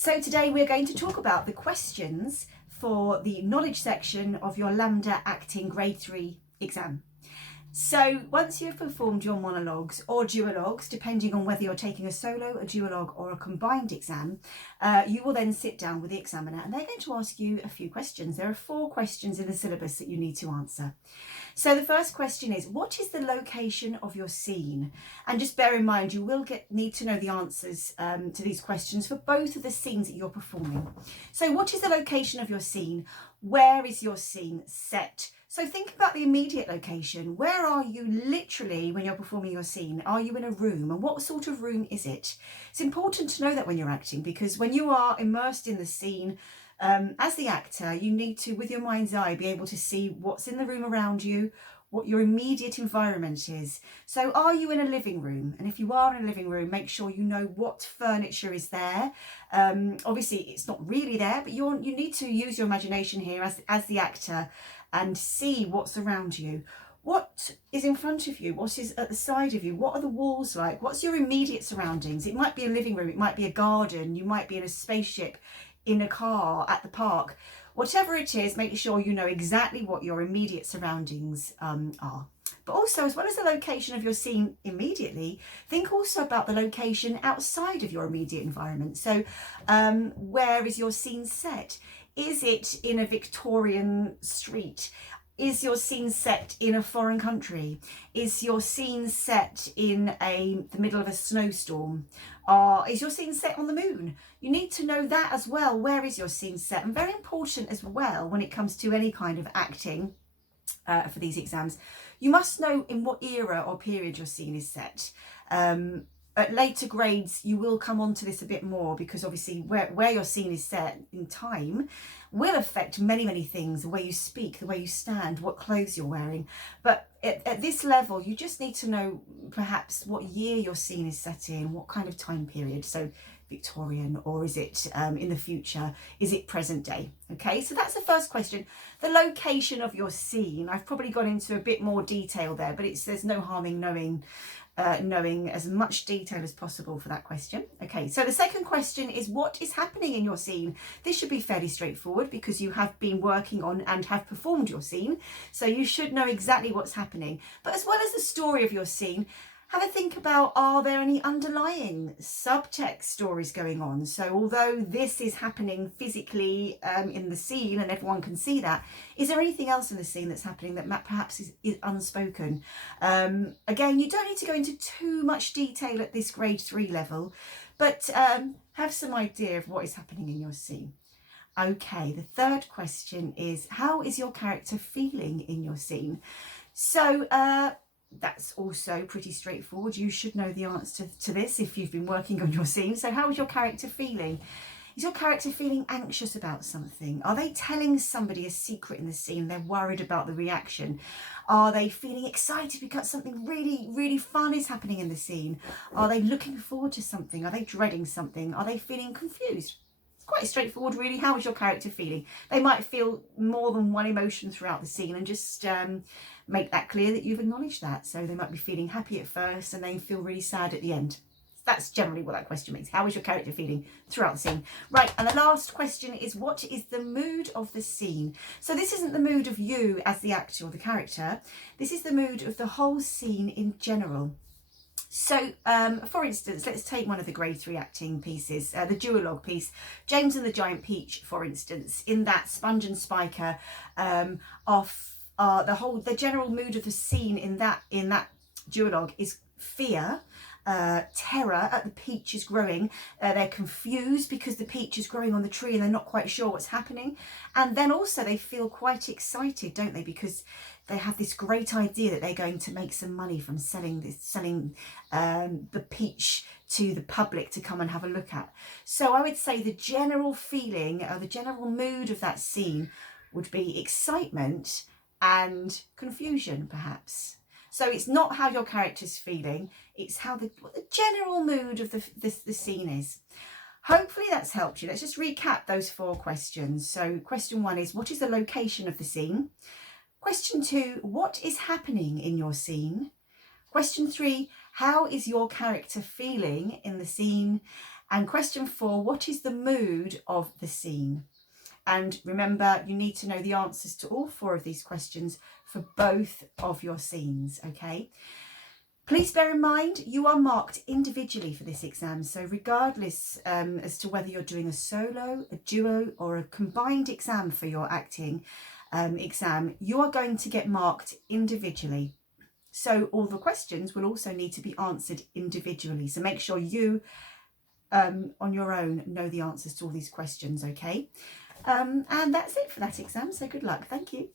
So today we're going to talk about the questions for the knowledge section of your LAMDA Acting Grade 3 exam. So once you've performed your monologues or duologues, depending on whether you're taking a solo, a duologue or a combined exam, you will then sit down with the examiner and they're going to ask you a few questions. There are 4 questions in the syllabus that you need to answer. So the first question is, what is the location of your scene? And just bear in mind, you will need to know the answers to these questions for both of the scenes that you're performing. So what is the location of your scene? Where is your scene set? So think about the immediate location. Where are you literally when you're performing your scene? Are you in a room? And what sort of room is it? It's important to know that when you're acting, because when you are immersed in the scene, as the actor, you need to, with your mind's eye, be able to see what's in the room around you, what your immediate environment is. So are you in a living room? And if you are in a living room, make sure you know what furniture is there. Obviously, it's not really there, but you need to use your imagination here as the actor and see what's around you. What is in front of you? What is at the side of you? What are the walls like? What's your immediate surroundings? It might be a living room, it might be a garden, you might be in a spaceship, in a car, at the park. Whatever it is, make sure you know exactly what your immediate surroundings are. But also, as well as the location of your scene immediately, think also about the location outside of your immediate environment. So where is your scene set? Is it in a Victorian street? Is your scene set in a foreign country? Is your scene set in the middle of a snowstorm? Is your scene set on the moon? You need to know that as well. Where is your scene set? And very important as well when it comes to any kind of acting for these exams, you must know in what era or period your scene is set. At later grades, you will come on to this a bit more, because obviously where your scene is set in time will affect many things, the way you speak, the way you stand, what clothes you're wearing. But at this level, you just need to know perhaps what year your scene is set in, what kind of time period. So Victorian, or is it in the future? Is it present day? Okay, so that's the first question. The location of your scene. I've probably gone into a bit more detail there, but there's no harm in knowing as much detail as possible for that question. Okay, so the second question is, what is happening in your scene? This should be fairly straightforward because you have been working on and have performed your scene, so you should know exactly what's happening. But as well as the story of your scene, have a think about, are there any underlying subtext stories going on? So although this is happening physically in the scene and everyone can see that, is there anything else in the scene that's happening that perhaps is unspoken? Again, you don't need to go into too much detail at this grade 3 level, but have some idea of what is happening in your scene. Okay, the third question is, how is your character feeling in your scene? So that's also pretty straightforward. You should know the answer to this if you've been working on your scene. So how is your character feeling? Is your character feeling anxious about something? Are they telling somebody a secret in the scene? They're worried about the reaction. Are they feeling excited because something really fun is happening in the scene? Are they looking forward to something? Are they dreading something? Are they feeling confused? It's quite straightforward, really. How is your character feeling? They might feel more than one emotion throughout the scene, and just make that clear that you've acknowledged that. So they might be feeling happy at first and then feel really sad at the end. That's generally what that question means. How is your character feeling throughout the scene? Right, and the last question is, what is the mood of the scene? So this isn't the mood of you as the actor or the character. This is the mood of the whole scene in general. So, for instance, let's take one of the grade 3 acting pieces, the duologue piece, James and the Giant Peach, for instance. In that Sponge and Spiker, the general mood of the scene in that duologue is fear, terror at the peach is growing. They're confused because the peach is growing on the tree and they're not quite sure what's happening. And then also they feel quite excited, don't they? Because they have this great idea that they're going to make some money from selling the peach to the public to come and have a look at. So I would say the general feeling, or the general mood of that scene would be excitement and confusion, perhaps. So it's not how your character's feeling, it's how what the general mood of the scene is. Hopefully that's helped you. Let's just recap those 4 questions. So question 1 is, what is the location of the scene? Question 2, what is happening in your scene? Question 3, how is your character feeling in the scene? And question 4, what is the mood of the scene? And remember, you need to know the answers to all 4 of these questions for both of your scenes, okay? Please bear in mind, you are marked individually for this exam. So regardless as to whether you're doing a solo, a duo or a combined exam for your acting exam, you are going to get marked individually. So all the questions will also need to be answered individually. So make sure you, on your own, know the answers to all these questions, okay? And that's it for that exam. So good luck. Thank you.